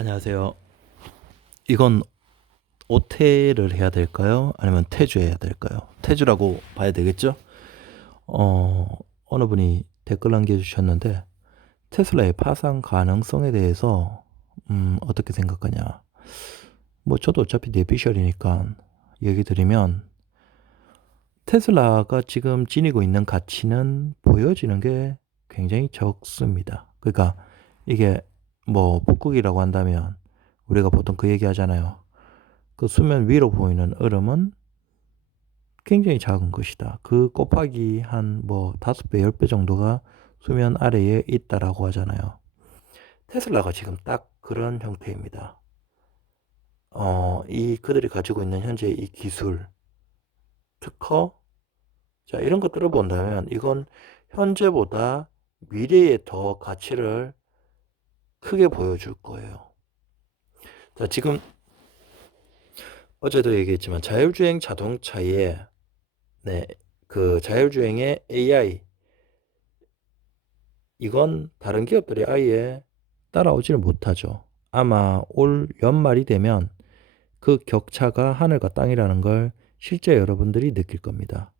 안녕하세요. 이건 오태를 해야 될까요? 아니면 태주해야 될까요? 태주라고 봐야 되겠죠? 어, 어느 분이 댓글 남겨주셨는데, 테슬라의 파산 가능성에 대해서, 어떻게 생각하냐. 뭐, 저도 어차피 내비셜이니까 얘기 드리면, 테슬라가 지금 지니고 있는 가치는 보여지는 게 굉장히 적습니다. 그러니까 이게 뭐, 북극이라고 한다면, 우리가 보통 그 얘기 하잖아요. 그 수면 위로 보이는 얼음은 굉장히 작은 것이다. 그 곱하기 한 뭐 5배, 10배 정도가 수면 아래에 있다라고 하잖아요. 테슬라가 지금 딱 그런 형태입니다. 이 그들이 가지고 있는 현재 이 기술, 특허, 자, 이런 것들을 본다면 이건 현재보다 미래에 더 가치를 크게 보여줄 거예요. 자, 지금 어제도 얘기했지만 자율주행 자동차에 네, 그 자율주행의 AI 이건 다른 기업들이 아예 따라오지를 못하죠. 아마 올 연말이 되면 그 격차가 하늘과 땅이라는 걸 실제 여러분들이 느낄 겁니다.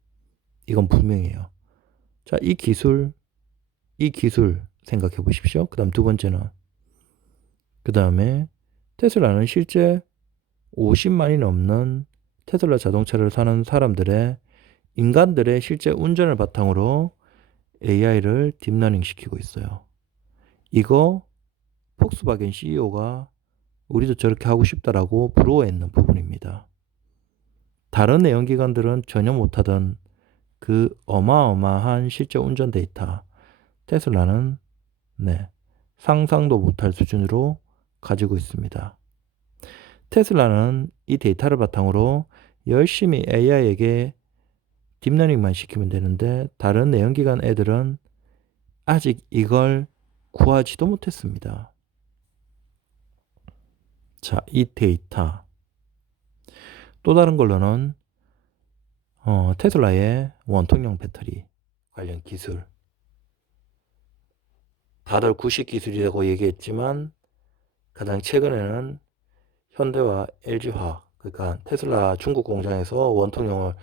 이건 분명해요. 자, 이 기술 생각해 보십시오. 그 다음 두 번째는, 그 다음에 테슬라는 실제 50만이 넘는 테슬라 자동차를 사는 사람들의 인간들의 실제 운전을 바탕으로 AI를 딥러닝 시키고 있어요. 이거 폭스바겐 CEO가 우리도 저렇게 하고 싶다라고 부러워했는 부분입니다. 다른 내연기관들은 전혀 못하던 그 어마어마한 실제 운전 데이터, 테슬라는 네, 상상도 못할 수준으로 가지고 있습니다. 테슬라는 이 데이터를 바탕으로 열심히 AI에게 딥러닝만 시키면 되는데 다른 내연기관 애들은 아직 이걸 구하지도 못했습니다. 자, 이 데이터. 또 다른 걸로는 테슬라의 원통형 배터리 관련 기술. 다들 구식 기술이라고 얘기했지만 가장 최근에는 현대와 LG화학, 그러니까 테슬라 중국 공장에서 원통형을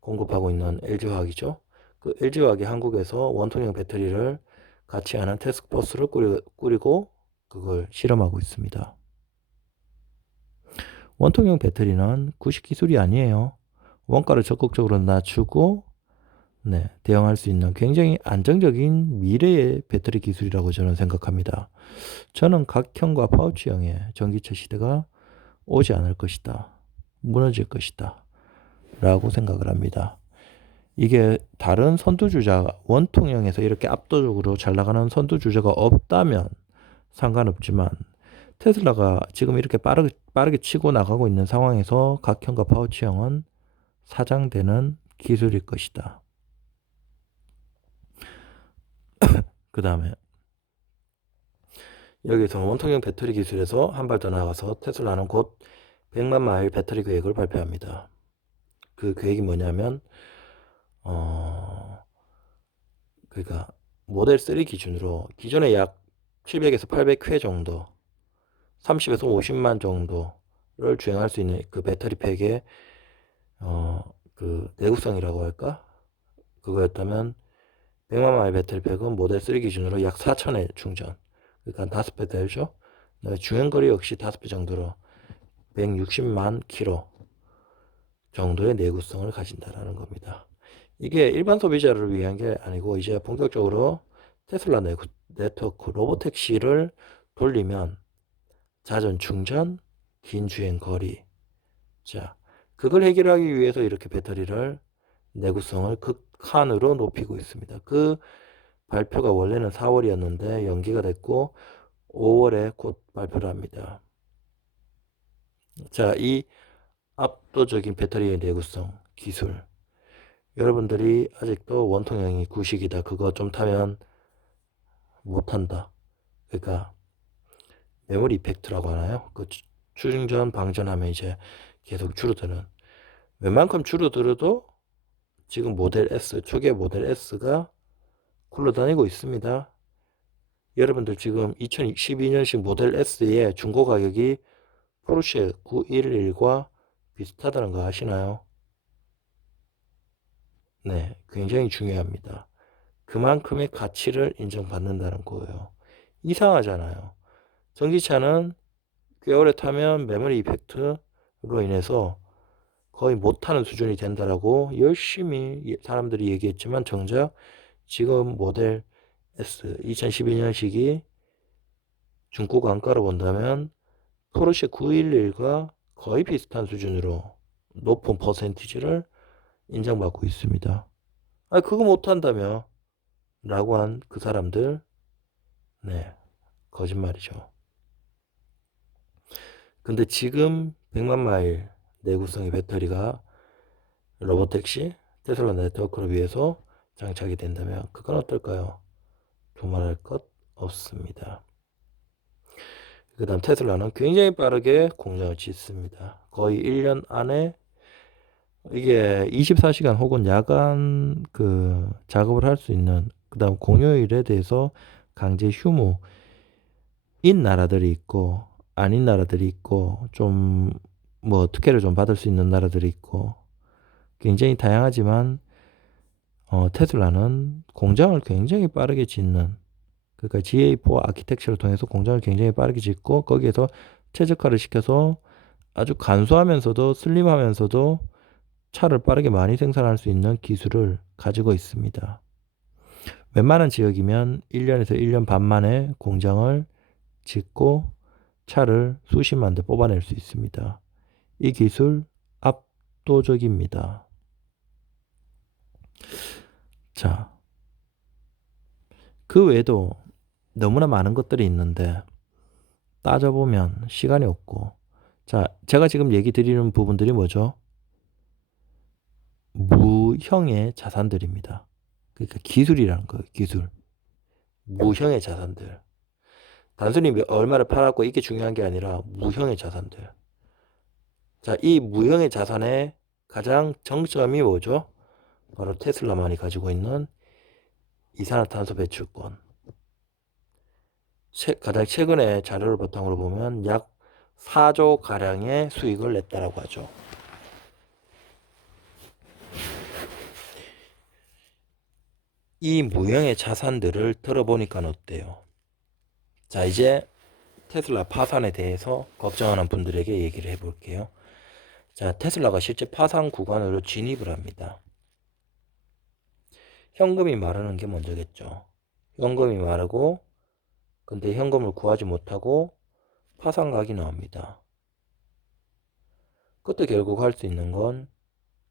공급하고 있는 LG화학이죠. 그 LG화학이 한국에서 원통형 배터리를 같이 하는 태스크포스를 꾸리고 그걸 실험하고 있습니다. 원통형 배터리는 구식 기술이 아니에요. 원가를 적극적으로 낮추고 대응할 수 있는 굉장히 안정적인 미래의 배터리 기술이라고 저는 생각합니다. 저는 각형과 파우치형의 전기차 시대가 오지 않을 것이다. 무너질 것이다. 라고 생각을 합니다. 이게 다른 선두주자, 원통형에서 이렇게 압도적으로 잘 나가는 선두주자가 없다면 상관없지만 테슬라가 지금 이렇게 빠르게 치고 나가고 있는 상황에서 각형과 파우치형은 사장되는 기술일 것이다. 그 다음에 여기서 원통형 배터리 기술에서 한 발 더 나아가서 테슬라는 곧 100만 마일 배터리 계획을 발표합니다. 그 계획이 뭐냐면 그러니까 모델 3 기준으로 기존에 약 700에서 800회 정도, 30에서 50만 정도를 주행할 수 있는 그 배터리 팩의 그 내구성이라고 할까? 그거였다면 100만 마일 배터리 팩은 모델 3 기준으로 약 4,000회 충전. 그러니까 5배 되죠. 주행거리 역시 5배 정도로 160만 킬로 정도의 내구성을 가진다라는 겁니다. 이게 일반 소비자를 위한 게 아니고 이제 본격적으로 테슬라 네트워크 로보택시를 돌리면 자전 충전, 긴 주행 거리. 자, 그걸 해결하기 위해서 이렇게 배터리를 내구성을 극한으로 높이고 있습니다. 그 발표가 원래는 4월이었는데 연기가 됐고 5월에 곧 발표를 합니다. 자, 이 압도적인 배터리의 내구성 기술. 여러분들이 아직도 원통형이 구식이다. 그거 좀 타면 못한다. 그러니까 메모리 이펙트라고 하나요? 그 충전 방전하면 이제 계속 줄어드는. 웬만큼 줄어들어도 지금 모델 S, 초기의 모델 S가 굴러다니고 있습니다. 여러분들 지금 2012년식 모델 S의 중고 가격이 포르쉐 911과 비슷하다는 거 아시나요? 네, 굉장히 중요합니다. 그만큼의 가치를 인정받는다는 거예요. 이상하잖아요. 전기차는 꽤 오래 타면 메모리 이펙트로 인해서 거의 못하는 수준이 된다라고 열심히 사람들이 얘기했지만 정작 지금 모델 S 2012년식이 중고 단가로 본다면 포르쉐 911과 거의 비슷한 수준으로 높은 퍼센티지를 인정받고 있습니다. 아, 그거 못한다며 라고 한 그 사람들, 네, 거짓말이죠. 근데 지금 100만 마일 내구성의 배터리가 로보택시, 테슬라 네트워크를 위해서 장착이 된다면 그건 어떨까요? 두말할 것 없습니다. 그 다음 테슬라는 굉장히 빠르게 공장을 짓습니다. 거의 1년 안에 이게 24시간 혹은 야간 그 작업을 할 수 있는, 그 다음 공휴일에 대해서 강제 휴무인 나라들이 있고 아닌 나라들이 있고 좀 뭐 특혜를 좀 받을 수 있는 나라들이 있고 굉장히 다양하지만 테슬라는 공장을 굉장히 빠르게 짓는, 그러니까 GA4 아키텍처를 통해서 공장을 굉장히 빠르게 짓고 거기에서 최적화를 시켜서 아주 간소하면서도 슬림하면서도 차를 빠르게 많이 생산할 수 있는 기술을 가지고 있습니다. 웬만한 지역이면 1년에서 1년 반 만에 공장을 짓고 차를 수십만 대 뽑아낼 수 있습니다. 이 기술 압도적입니다. 자, 그 외에도 너무나 많은 것들이 있는데 따져보면 시간이 없고, 자, 제가 지금 얘기 드리는 부분들이 뭐죠? 무형의 자산들입니다. 그러니까 기술이라는 거예요. 기술. 무형의 자산들. 단순히 얼마를 팔았고 이게 중요한 게 아니라 무형의 자산들. 자, 이 무형의 자산의 가장 정점이 뭐죠? 바로 테슬라만이 가지고 있는 이산화탄소 배출권. 가장 최근에 자료를 바탕으로 보면 약 4조 가량의 수익을 냈다라고 하죠. 이 무형의 자산들을 들어보니까 어때요? 자, 이제 테슬라 파산에 대해서 걱정하는 분들에게 얘기를 해볼게요. 자, 테슬라가 실제 파산 구간으로 진입을 합니다. 현금이 마르는 게 먼저겠죠. 현금이 마르고, 근데 현금을 구하지 못하고 파산각이 나옵니다. 그때 결국 할 수 있는 건,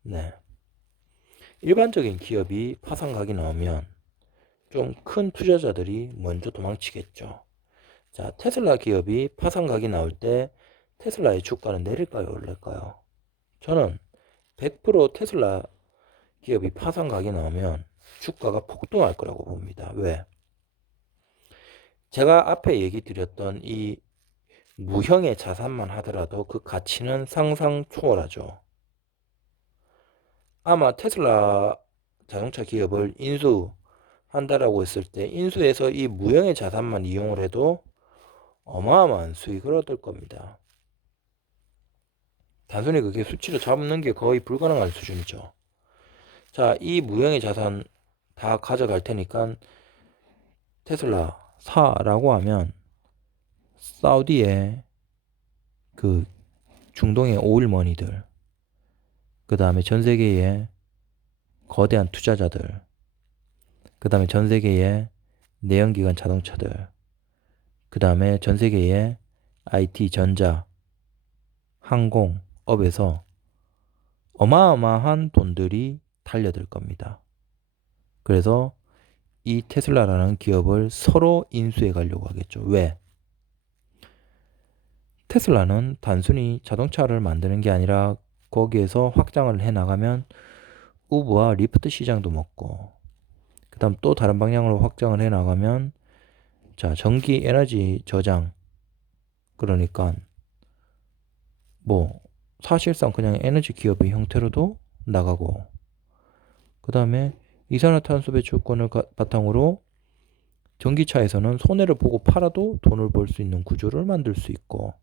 네, 일반적인 기업이 파산각이 나오면 좀 큰 투자자들이 먼저 도망치겠죠. 자, 테슬라 기업이 파산각이 나올 때 테슬라의 주가는 내릴까요, 오를까요? 저는 100% 테슬라 기업이 파산각이 나오면 주가가 폭등할 거라고 봅니다. 왜? 제가 앞에 얘기 드렸던 이 무형의 자산만 하더라도 그 가치는 상상 초월하죠. 아마 테슬라 자동차 기업을 인수한다라고 했을 때 인수해서 이 무형의 자산만 이용을 해도 어마어마한 수익을 얻을 겁니다. 단순히 그게 수치로 잡는 게 거의 불가능한 수준이죠. 자, 이 무형의 자산 다 가져갈 테니까 테슬라 사라고 하면 사우디의 그 중동의 오일머니들, 그 다음에 전 세계의 거대한 투자자들, 그 다음에 전 세계의 내연기관 자동차들, 그 다음에 전 세계의 IT, 전자, 항공업에서 어마어마한 돈들이 달려들 겁니다. 그래서 이 테슬라라는 기업을 서로 인수해 가려고 하겠죠. 왜? 테슬라는 단순히 자동차를 만드는 게 아니라 거기에서 확장을 해 나가면 우브와 리프트 시장도 먹고, 그 다음 또 다른 방향으로 확장을 해 나가면 자, 전기 에너지 저장, 그러니까 뭐 사실상 그냥 에너지 기업의 형태로도 나가고, 그 다음에 이산화탄소 배출권을 바탕으로 전기차에서는 손해를 보고 팔아도 돈을 벌 수 있는 구조를 만들 수 있고,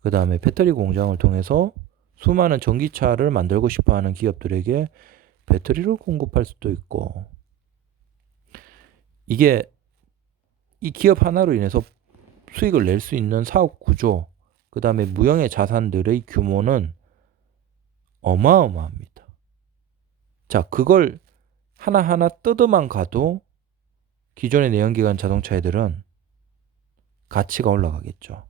그 다음에 배터리 공장을 통해서 수많은 전기차를 만들고 싶어 하는 기업들에게 배터리를 공급할 수도 있고, 이게 이 기업 하나로 인해서 수익을 낼 수 있는 사업 구조, 그 다음에 무형의 자산들의 규모는 어마어마합니다. 자, 그걸 하나하나 뜯어만 가도 기존의 내연기관 자동차 애들은 가치가 올라가겠죠.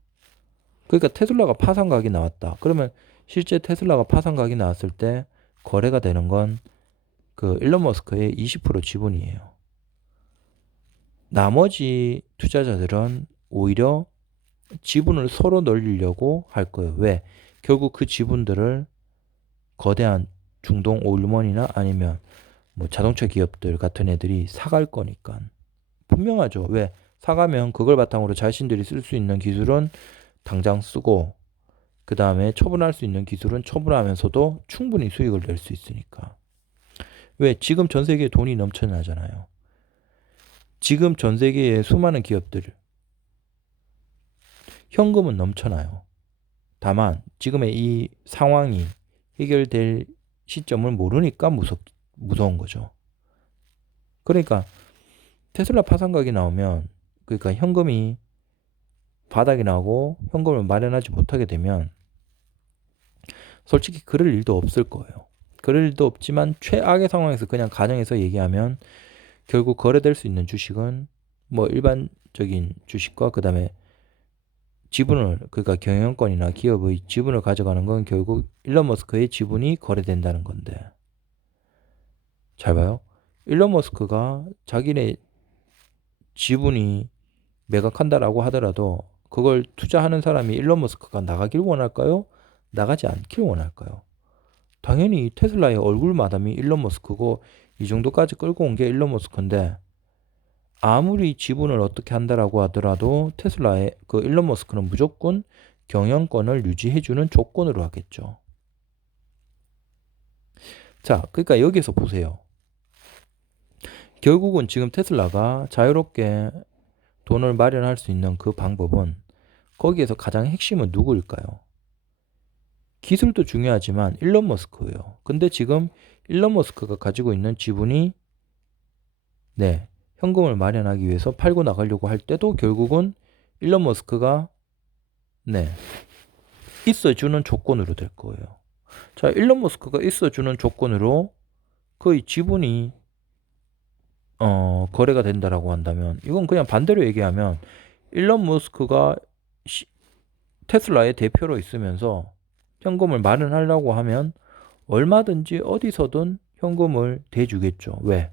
그러니까 테슬라가 파산각이 나왔다. 그러면 실제 테슬라가 파산각이 나왔을 때 거래가 되는 건 그 일론 머스크의 20% 지분이에요. 나머지 투자자들은 오히려 지분을 서로 늘리려고 할 거예요. 왜? 결국 그 지분들을 거대한 중동 오일먼이나 아니면 뭐 자동차 기업들 같은 애들이 사갈 거니까. 분명하죠. 왜? 사가면 그걸 바탕으로 자신들이 쓸 수 있는 기술은 당장 쓰고, 그 다음에 처분할 수 있는 기술은 처분하면서도 충분히 수익을 낼 수 있으니까. 왜? 지금 전 세계에 돈이 넘쳐나잖아요. 지금 전 세계의 수많은 기업들 현금은 넘쳐나요. 다만 지금의 이 상황이 해결될 시점을 모르니까 무서운 거죠. 그러니까 테슬라 파산각이 나오면, 그러니까 현금이 바닥이 나고 현금을 마련하지 못하게 되면 솔직히 그럴 일도 없을 거예요. 그럴 일도 없지만 최악의 상황에서 그냥 가정에서 얘기하면 결국 거래될 수 있는 주식은 뭐 일반적인 주식과 그 다음에 지분을, 그러니까 경영권이나 기업의 지분을 가져가는 건 결국 일론 머스크의 지분이 거래된다는 건데, 잘 봐요. 일론 머스크가 자기네 지분이 매각한다라고 하더라도 그걸 투자하는 사람이 일론 머스크가 나가길 원할까요? 나가지 않길 원할까요? 당연히 테슬라의 얼굴 마담이 일론 머스크고 이 정도까지 끌고 온 게 일론 머스크인데, 아무리 지분을 어떻게 한다라고 하더라도 테슬라의 그 일론 머스크는 무조건 경영권을 유지해주는 조건으로 하겠죠. 자, 그러니까 여기서 보세요. 결국은 지금 테슬라가 자유롭게 돈을 마련할 수 있는 그 방법은, 거기에서 가장 핵심은 누구일까요? 기술도 중요하지만 일론 머스크예요. 근데 지금 일론 머스크가 가지고 있는 지분이, 네, 현금을 마련하기 위해서 팔고 나가려고 할 때도 결국은 일론 머스크가, 네, 있어주는 조건으로 될 거예요. 자, 일론 머스크가 있어주는 조건으로 거의 지분이 거래가 된다라고 한다면, 이건 그냥 반대로 얘기하면 일론 머스크가 테슬라의 대표로 있으면서 현금을 마련하려고 하면 얼마든지 어디서든 현금을 대주겠죠. 왜?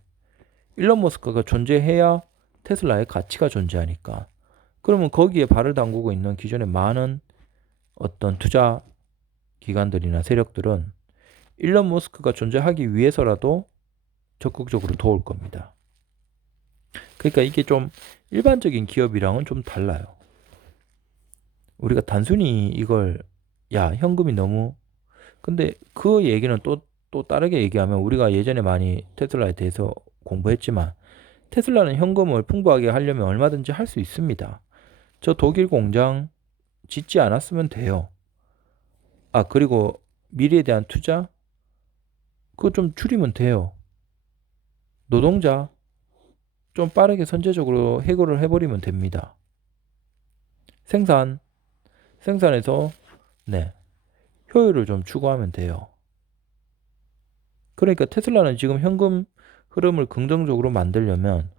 일론 머스크가 존재해야 테슬라의 가치가 존재하니까. 그러면 거기에 발을 담그고 있는 기존의 많은 어떤 투자 기관들이나 세력들은 일론 머스크가 존재하기 위해서라도 적극적으로 도울 겁니다. 그러니까 이게 좀 일반적인 기업이랑은 좀 달라요. 우리가 단순히 이걸, 야, 현금이 너무, 근데 그 얘기는 또 다르게 얘기하면, 우리가 예전에 많이 테슬라에 대해서 공부했지만 테슬라는 현금을 풍부하게 하려면 얼마든지 할 수 있습니다. 저 독일 공장 짓지 않았으면 돼요. 아, 그리고 미래에 대한 투자 그거 좀 줄이면 돼요. 노동자 좀 빠르게 선제적으로 해고를 해버리면 됩니다. 생산에서, 네, 효율을 좀 추구하면 돼요. 그러니까 테슬라는 지금 현금 흐름을 긍정적으로 만들려면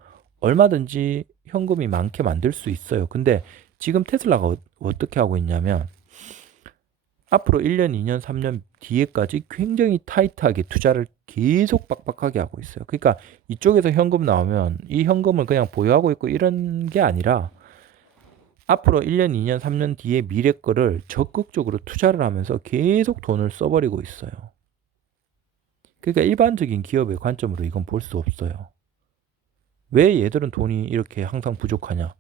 얼마든지 현금이 많게 만들 수 있어요. 근데 지금 테슬라가 어떻게 하고 있냐면, 앞으로 1년, 2년, 3년 뒤에까지 굉장히 타이트하게 투자를 계속 빡빡하게 하고 있어요. 그러니까 이쪽에서 현금 나오면 이 현금을 그냥 보유하고 있고 이런 게 아니라, 앞으로 1년, 2년, 3년 뒤에 미래 거를 적극적으로 투자를 하면서 계속 돈을 써버리고 있어요. 그러니까 일반적인 기업의 관점으로 이건 볼 수 없어요. 왜 얘들은 돈이 이렇게 항상 부족하냐?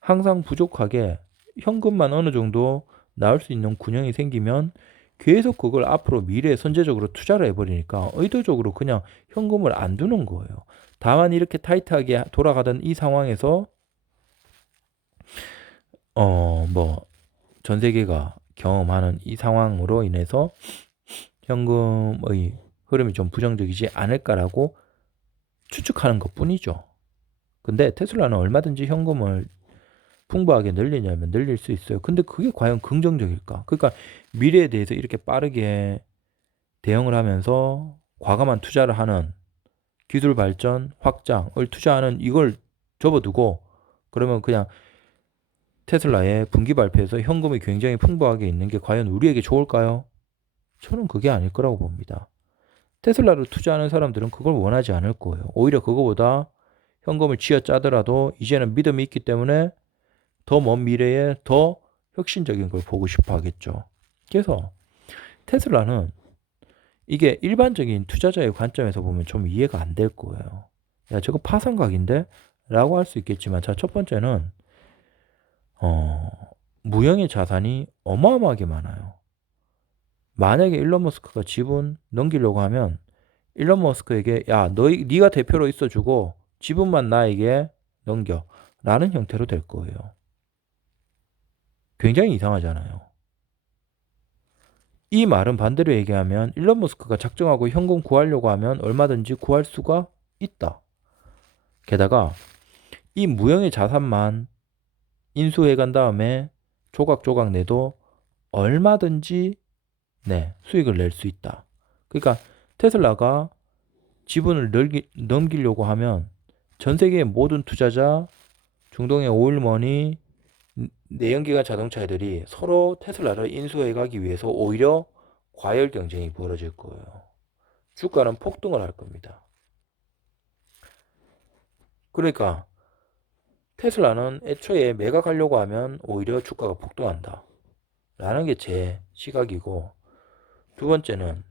항상 부족하게 현금만 어느 정도 나올 수 있는 균형이 생기면 계속 그걸 앞으로 미래에 선제적으로 투자를 해버리니까 의도적으로 그냥 현금을 안 두는 거예요. 다만 이렇게 타이트하게 돌아가던 이 상황에서 뭐 전 세계가 경험하는 이 상황으로 인해서 현금의 흐름이 좀 부정적이지 않을까라고 추측하는 것뿐이죠. 근데 테슬라는 얼마든지 현금을 풍부하게 늘리냐면 늘릴 수 있어요. 근데 그게 과연 긍정적일까? 그러니까 미래에 대해서 이렇게 빠르게 대응을 하면서 과감한 투자를 하는 기술 발전, 확장을 투자하는 이걸 접어두고 그러면 그냥 테슬라의 분기 발표에서 현금이 굉장히 풍부하게 있는 게 과연 우리에게 좋을까요? 저는 그게 아닐 거라고 봅니다. 테슬라를 투자하는 사람들은 그걸 원하지 않을 거예요. 오히려 그거보다 현금을 쥐어짜더라도 이제는 믿음이 있기 때문에 더 먼 미래에 더 혁신적인 걸 보고 싶어 하겠죠. 그래서 테슬라는 이게 일반적인 투자자의 관점에서 보면 좀 이해가 안 될 거예요. 야, 저거 파산각인데? 라고 할 수 있겠지만, 자, 첫 번째는, 어, 무형의 자산이 어마어마하게 많아요. 만약에 일론 머스크가 지분 넘기려고 하면, 일론 머스크에게, 야, 네가 대표로 있어주고, 지분만 나에게 넘겨. 라는 형태로 될 거예요. 굉장히 이상하잖아요. 이 말은 반대로 얘기하면 일론 머스크가 작정하고 현금 구하려고 하면 얼마든지 구할 수가 있다. 게다가 이 무형의 자산만 인수해 간 다음에 조각조각 내도 얼마든지 수익을 낼 수 있다. 그러니까 테슬라가 지분을 넘기려고 하면 전 세계의 모든 투자자, 중동의 오일머니, 내연기관 자동차 애들이 서로 테슬라를 인수해 가기 위해서 오히려 과열 경쟁이 벌어질 거예요. 주가는 폭등을 할 겁니다. 그러니까 테슬라는 애초에 매각하려고 하면 오히려 주가가 폭등한다. 라는 게 제 시각이고, 두 번째는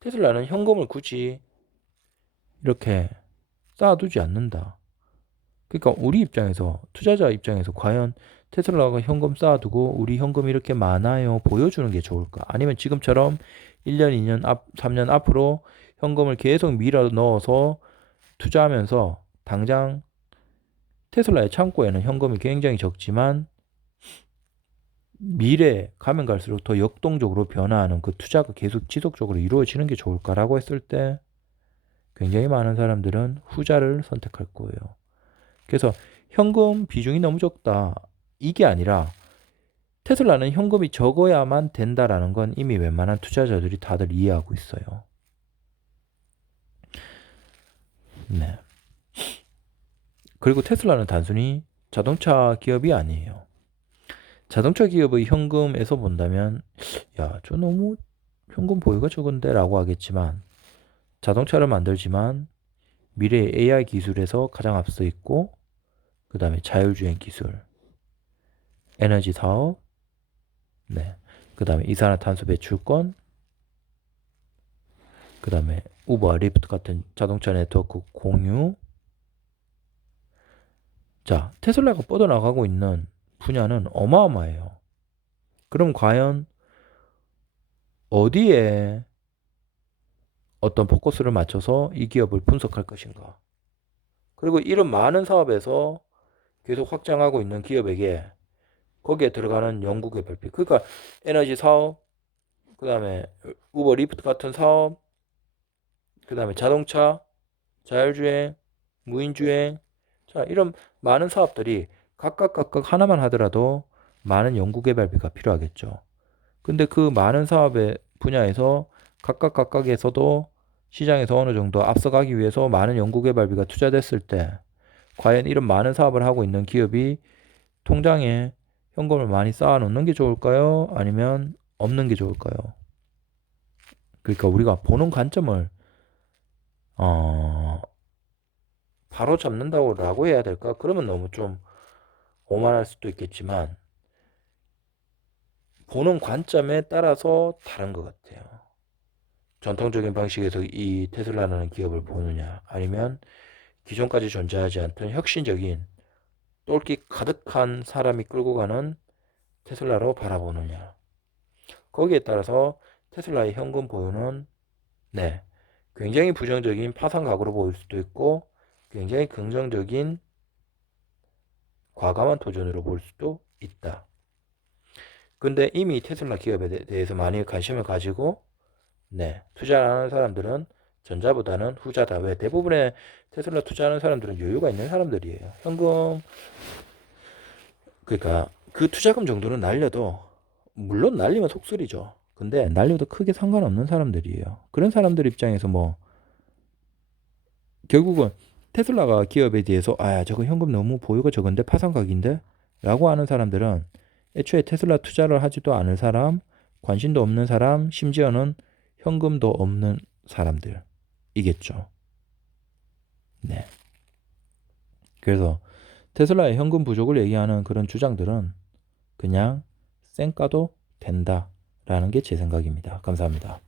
테슬라는 현금을 굳이 이렇게 쌓아두지 않는다. 그러니까 우리 입장에서, 투자자 입장에서 과연 테슬라가 현금 쌓아두고 우리 현금 이렇게 많아요 보여주는 게 좋을까? 아니면 지금처럼 1년, 2년, 3년 앞으로 현금을 계속 밀어 넣어서 투자하면서 당장 테슬라의 창고에는 현금이 굉장히 적지만 미래에 가면 갈수록 더 역동적으로 변화하는 그 투자가 계속 지속적으로 이루어지는 게 좋을까라고 했을 때 굉장히 많은 사람들은 후자를 선택할 거예요. 그래서 현금 비중이 너무 적다. 이게 아니라 테슬라는 현금이 적어야만 된다라는 건 이미 웬만한 투자자들이 다들 이해하고 있어요. 네. 그리고 테슬라는 단순히 자동차 기업이 아니에요. 자동차 기업의 현금에서 본다면 야, 저 너무 현금 보유가 적은데 라고 하겠지만 자동차를 만들지만 미래의 AI 기술에서 가장 앞서 있고 그 다음에 자율주행 기술, 에너지 사업, 그 다음에 이산화탄소 배출권, 그 다음에 우버, 리프트 같은 자동차 네트워크 공유. 자, 테슬라가 뻗어나가고 있는 분야는 어마어마해요. 그럼 과연 어디에 어떤 포커스를 맞춰서 이 기업을 분석할 것인가? 그리고 이런 많은 사업에서 계속 확장하고 있는 기업에게 거기에 들어가는 연구개발비, 그러니까 에너지 사업, 그 다음에 우버 리프트 같은 사업, 그 다음에 자동차, 자율주행, 무인주행, 자, 이런 많은 사업들이 각각 하나만 하더라도 많은 연구개발비가 필요하겠죠. 근데 그 많은 사업의 분야에서 각각에서도 시장에서 어느 정도 앞서가기 위해서 많은 연구개발비가 투자됐을 때 과연 이런 많은 사업을 하고 있는 기업이 통장에 현금을 많이 쌓아 놓는 게 좋을까요? 아니면 없는 게 좋을까요? 그러니까 우리가 보는 관점을 어, 바로 잡는다고 해야 될까? 그러면 너무 좀 오만할 수도 있겠지만 보는 관점에 따라서 다른 것 같아요. 전통적인 방식에서 이 테슬라라는 기업을 보느냐 아니면 기존까지 존재하지 않던 혁신적인 똘끼 가득한 사람이 끌고 가는 테슬라로 바라보느냐. 거기에 따라서 테슬라의 현금 보유는 네, 굉장히 부정적인 파산 각오로 보일 수도 있고 굉장히 긍정적인 과감한 도전으로 볼 수도 있다. 근데 이미 테슬라 기업에 대해서 많이 관심을 가지고 네, 투자하는 사람들은 전자보다는 후자다. 왜? 대부분의 테슬라 투자하는 사람들은 여유가 있는 사람들이에요. 현금, 그러니까 그 투자금 정도는 날려도, 물론 날리면 속쓰리죠. 근데 날려도 크게 상관없는 사람들이에요. 그런 사람들 입장에서 뭐 결국은 테슬라가 기업에 대해서 저거 현금 너무 보유가 적은데 파산각인데 라고 하는 사람들은 애초에 테슬라 투자를 하지도 않을 사람, 관심도 없는 사람, 심지어는 현금도 없는 사람들이겠죠. 네. 그래서 테슬라의 현금 부족을 얘기하는 그런 주장들은 그냥 쌩까도 된다라는 게 제 생각입니다. 감사합니다.